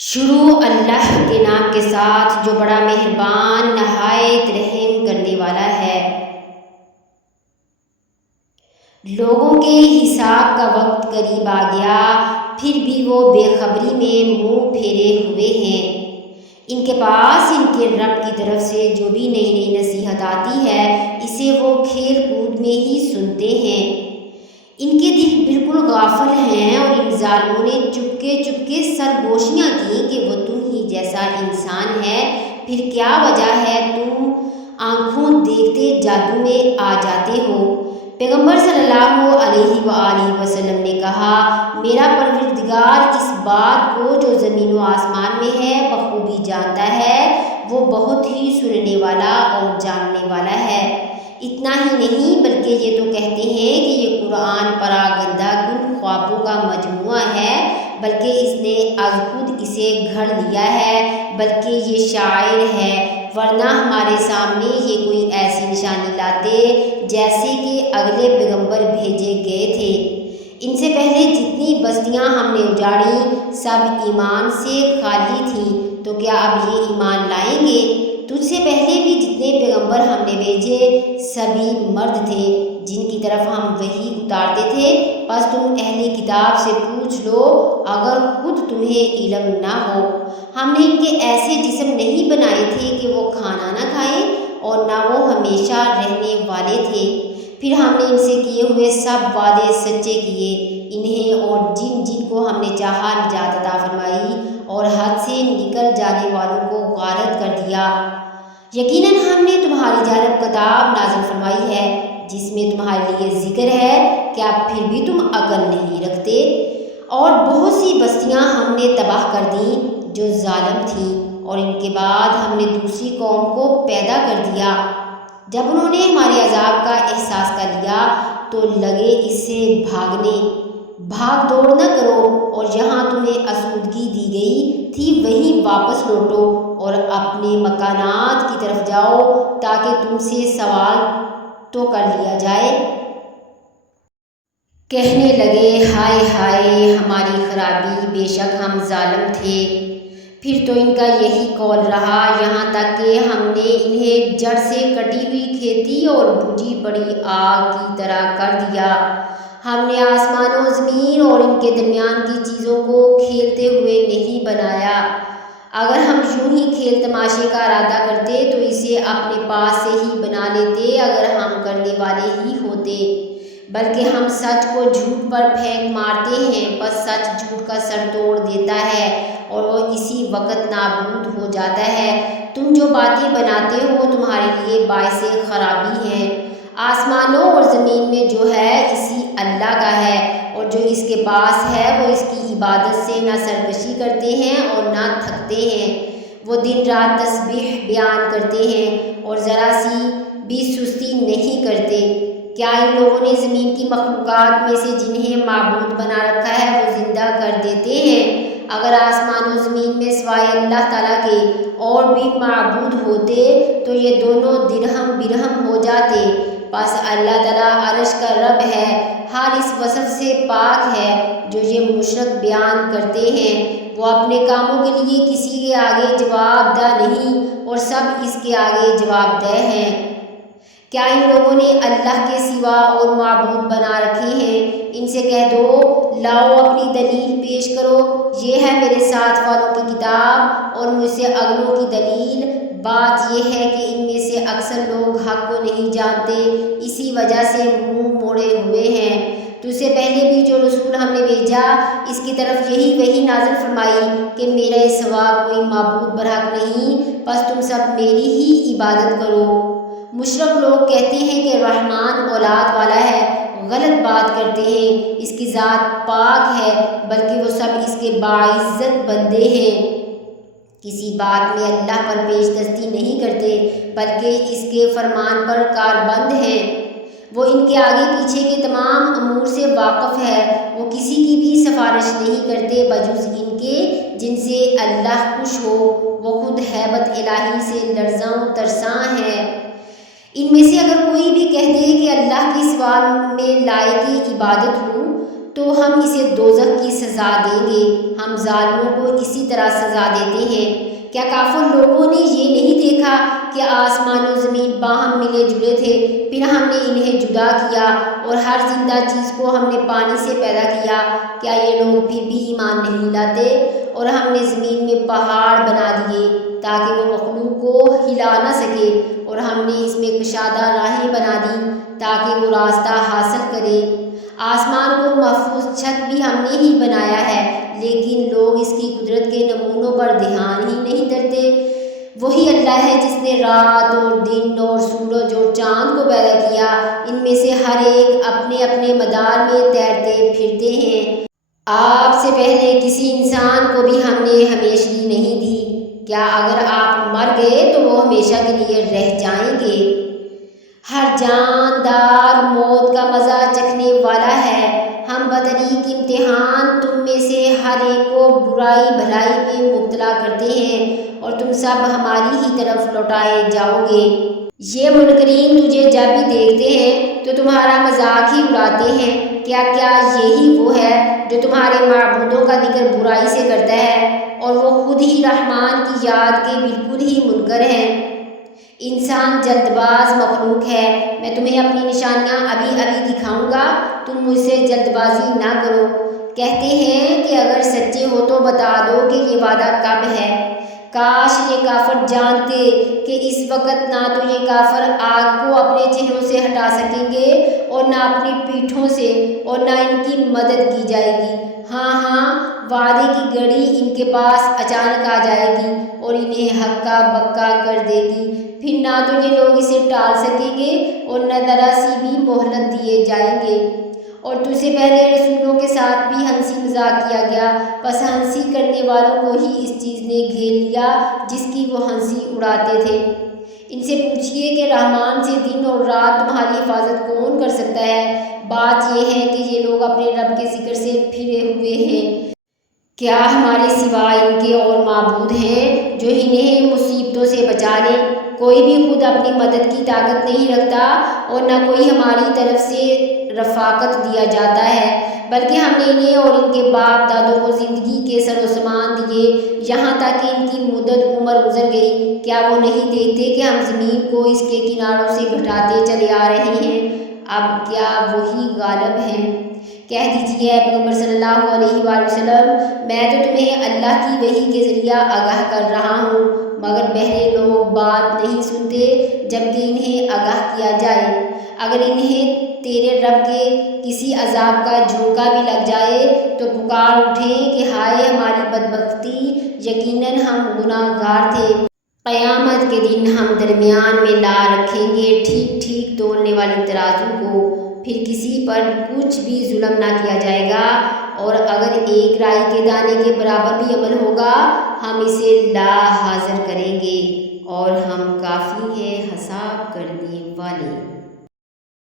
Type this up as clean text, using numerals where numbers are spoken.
شروع اللہ کے نام کے ساتھ جو بڑا مہربان نہایت رحم کرنے والا ہے۔ لوگوں کے حساب کا وقت قریب آ گیا، پھر بھی وہ بے خبری میں منہ پھیرے ہوئے ہیں۔ ان کے پاس ان کے رب کی طرف سے جو بھی نئی نئی نصیحت آتی ہے اسے وہ کھیل کود میں ہی سنتے ہیں۔ ان کے دل بالکل غافل ہیں اور ان ظالموں نے چپکے سرگوشیاں کی کہ وہ تم ہی جیسا انسان ہے، پھر کیا وجہ ہے تم آنکھوں دیکھتے جادو میں آ جاتے ہو۔ پیغمبر صلی اللہ علیہ وآلہ وسلم نے کہا، میرا پروردگار اس بات کو جو زمین و آسمان میں ہے بخوبی جانتا ہے، وہ بہت ہی سننے والا اور جاننے والا ہے۔ اتنا ہی نہیں بلکہ یہ تو کہتے ہیں کہ یہ قرآن پراگندہ کن خوابوں کا مجموعہ ہے، بلکہ اس نے از خود اسے گھڑ لیا ہے، بلکہ یہ شاعر ہے، ورنہ ہمارے سامنے یہ کوئی ایسی نشانی لاتے جیسے کہ اگلے پیغمبر بھیجے گئے تھے۔ ان سے پہلے جتنی بستیاں ہم نے اجاڑی سب ایمان سے خالی تھیں، تو کیا اب یہ ایمان لائیں گے؟ تجھ سے پہلے بھی جتنے پیغمبر ہم نے بھیجے سبھی مرد تھے جن کی طرف ہم وحی اتارتے تھے، بس تم اہل کتاب سے پوچھ لو اگر خود تمہیں علم نہ ہو۔ ہم نے ان کے ایسے جسم نہیں بنائے تھے کہ وہ کھانا نہ کھائیں اور نہ وہ ہمیشہ رہنے والے تھے، پھر ہم نے ان سے کیے ہوئے سب وعدے سچے کیے، انہیں اور جن جن کو ہم نے چاہا نجات عطا فرمائی اور حد سے نکل جانے والوں کو غارت کر دیا۔ یقیناً ہم نے تمہاری جانب کتاب نازل فرمائی ہے جس میں تمہارے لیے ذکر ہے، کیا پھر بھی تم عقل نہیں رکھتے؟ اور بہت سی بستیاں ہم نے تباہ کر دیں جو ظالم تھیں، اور ان کے بعد ہم نے دوسری قوم کو پیدا کر دیا۔ جب انہوں نے ہمارے عذاب کا احساس کر لیا تو لگے اس سے بھاگنے۔ بھاگ دوڑ نہ کرو اور جہاں تمہیں آسودگی دی گئی تھی وہیں واپس لوٹو اور اپنے مکانات کی طرف جاؤ تاکہ تم سے سوال تو کر لیا جائے۔ کہنے لگے، ہائے ہائے ہماری خرابی، بے شک ہم ظالم تھے۔ پھر تو ان کا یہی قول رہا یہاں تک کہ ہم نے انہیں جڑ سے کٹی ہوئی کھیتی اور بجھی پڑی آگ کی طرح کر دیا۔ ہم نے آسمان و زمین اور ان کے درمیان کی چیزوں کو کھیلتے ہوئے نہیں بنایا۔ اگر ہم یوں ہی کھیل تماشے کا ارادہ کرتے تو اسے اپنے پاس سے ہی بنا لیتے اگر ہم کرنے والے ہی ہوتے، بلکہ ہم سچ کو جھوٹ پر پھینک مارتے ہیں، بس سچ جھوٹ کا سر توڑ دیتا ہے اور وہ اسی وقت نابود ہو جاتا ہے۔ تم جو باتیں بناتے ہو وہ تمہارے لیے باعث خرابی ہیں۔ آسمانوں اور زمین میں جو ہے اسی اللہ کا ہے، اور جو اس کے پاس ہے وہ اس کی عبادت سے نہ سرکشی کرتے ہیں اور نہ تھکتے ہیں۔ وہ دن رات تسبیح بیان کرتے ہیں اور ذرا سی بھی سستی نہیں کرتے۔ کیا ان لوگوں نے زمین کی مخلوقات میں سے جنہیں معبود بنا رکھا ہے وہ زندہ کر دیتے ہیں؟ اگر آسمان و زمین میں سوائے اللہ تعالیٰ کے اور بھی معبود ہوتے تو یہ دونوں درہم برہم ہو جاتے۔ بس اللہ تعالیٰ عرش کا رب ہے، ہر اس وصف سے پاک ہے جو یہ مشرک بیان کرتے ہیں۔ وہ اپنے کاموں کے لیے کسی کے آگے جواب دہ نہیں اور سب اس کے آگے جواب دہ ہیں۔ کیا ان لوگوں نے اللہ کے سوا اور معبود بنا رکھے ہیں؟ ان سے کہہ دو، لاؤ اپنی دلیل پیش کرو، یہ ہے میرے ساتھ والوں کی کتاب اور مجھ سے اگلوں کی دلیل۔ بات یہ ہے کہ ان میں سے اکثر لوگ حق کو نہیں جانتے، اسی وجہ سے منہ موڑے ہوئے ہیں۔ تجھ سے پہلے بھی جو رسول ہم نے بھیجا اس کی طرف یہی وحی نازل فرمائی کہ میرے سوا کوئی معبود برحق نہیں، بس تم سب میری ہی عبادت کرو۔ مشرک لوگ کہتے ہیں کہ رحمان اولاد والا ہے، غلط بات کرتے ہیں، اس کی ذات پاک ہے، بلکہ وہ سب اس کے باعزت بندے ہیں۔ کسی بات میں اللہ پر پیش دستی نہیں کرتے بلکہ اس کے فرمان پر کاربند ہیں۔ وہ ان کے آگے پیچھے کے تمام امور سے واقف ہے، وہ کسی کی بھی سفارش نہیں کرتے بجز ان کے جن سے اللہ خوش ہو، وہ خود ہیبت الہی سے لرزاں و ترساں ہے۔ ان میں سے اگر کوئی بھی کہہ دے کہ اللہ کے سوا میں لائق عبادت ہوں تو ہم اسے دوزخ کی سزا دیں گے۔ ہم ظالموں کو اسی طرح سزا دیتے ہیں۔ کیا کافر لوگوں نے یہ نہیں دیکھا کہ آسمان و زمین باہم ملے جلے تھے، پھر ہم نے انہیں جدا کیا اور ہر زندہ چیز کو ہم نے پانی سے پیدا کیا؟ کیا یہ لوگ پھر بھی ایمان نہیں لاتے؟ اور ہم نے زمین میں پہاڑ بنا دیے تاکہ وہ مخلوق کو ہلا نہ سکے، اور ہم نے اس میں کشادہ راہیں بنا دی تاکہ وہ راستہ حاصل کرے۔ آسمان کو محفوظ چھت بھی ہم نے ہی بنایا ہے، لیکن لوگ اس کی قدرت کے نمونوں پر دھیان ہی نہیں دیتے۔ وہی اللہ ہے جس نے رات اور دن اور سورج اور چاند کو پیدا کیا، ان میں سے ہر ایک اپنے اپنے مدار میں تیرتے پھرتے ہیں۔ آپ سے پہلے کسی انسان کو بھی ہم نے ہمیشگی نہیں دی۔ کیا اگر آپ مر گئے تو وہ ہمیشہ کے لیے رہ جائیں گے؟ ہر جاندار موت کا مزہ چکھنے والا ہے۔ ہم بطریق امتحان تم میں سے ہر ایک کو برائی بھلائی میں مبتلا کرتے ہیں، اور تم سب ہماری ہی طرف لوٹائے جاؤ گے۔ یہ منکرین تجھے جب بھی دیکھتے ہیں تو تمہارا مذاق ہی اڑاتے ہیں۔ کیا یہی وہ ہے جو تمہارے معبودوں کا ذکر برائی سے کرتا ہے، اور وہ خود ہی رحمان کی یاد کے بالکل ہی منکر ہیں؟ انسان جلد باز مخلوق ہے۔ میں تمہیں اپنی نشانیاں ابھی دکھاؤں گا، تم مجھ سے جلد بازی نہ کرو۔ کہتے ہیں کہ اگر سچے ہو تو بتا دو کہ یہ وعدہ کب ہے۔ کاش یہ کافر جانتے کہ اس وقت نہ تو یہ کافر آگ کو اپنے چہروں سے ہٹا سکیں گے اور نہ اپنی پیٹھوں سے، اور نہ ان کی مدد کی جائے گی۔ ہاں، وعدے کی گھڑی ان کے پاس اچانک آ جائے گی اور انہیں ہکا بکا کر دے گی، پھر نہ تو یہ لوگ اسے ٹال سکیں گے اور نہ ذرا سی بھی مہلت دیے جائیں گے۔ اور تجھ سے پہلے رسولوں کے ساتھ بھی ہنسی مذاق کیا گیا، بس ہنسی کرنے والوں کو ہی اس چیز نے گھیر لیا جس کی وہ ہنسی اڑاتے تھے۔ ان سے پوچھئے کہ رحمان سے دن اور رات تمہاری حفاظت کون کر سکتا ہے؟ بات یہ ہے کہ یہ لوگ اپنے رب کے ذکر سے پھرے ہوئے ہیں۔ کیا ہمارے سوا ان کے اور معبود ہیں جو انہیں مصیبتوں سے بچا لیں؟ کوئی بھی خود اپنی مدد کی طاقت نہیں رکھتا، اور نہ کوئی ہماری طرف سے رفاقت دیا جاتا ہے، بلکہ ہم نے انہیں اور ان کے باپ دادوں کو زندگی کے سر و سامان دیے یہاں تک کہ ان کی مدت عمر گزر گئی۔ کیا وہ نہیں دیکھتے کہ ہم زمین کو اس کے کناروں سے گھٹاتے چلے آ رہے ہیں؟ اب کیا وہی غالب ہیں؟ کہہ دیجئے اے پیغمبر صلی اللہ علیہ وآلہ وسلم، میں تو تمہیں اللہ کی وحی کے ذریعہ آگاہ کر رہا ہوں، مگر بہرے لوگ بات نہیں سنتے جبکہ انہیں آگاہ کیا جائے۔ اگر انہیں تیرے رب کے کسی عذاب کا جھونکا بھی لگ جائے تو پکار اٹھیں کہ ہائے ہماری بدبختی، یقیناً ہم گناہ گار تھے۔ قیامت کے دن ہم درمیان میں لا رکھیں گے ٹھیک ٹھیک تولنے والی ترازو کو، پھر کسی پر کچھ بھی ظلم نہ کیا جائے گا، اور اگر ایک رائی کے دانے کے برابر بھی عمل ہوگا ہم اسے لا حاضر کریں گے، اور ہم کافی ہیں حساب کرنے والے۔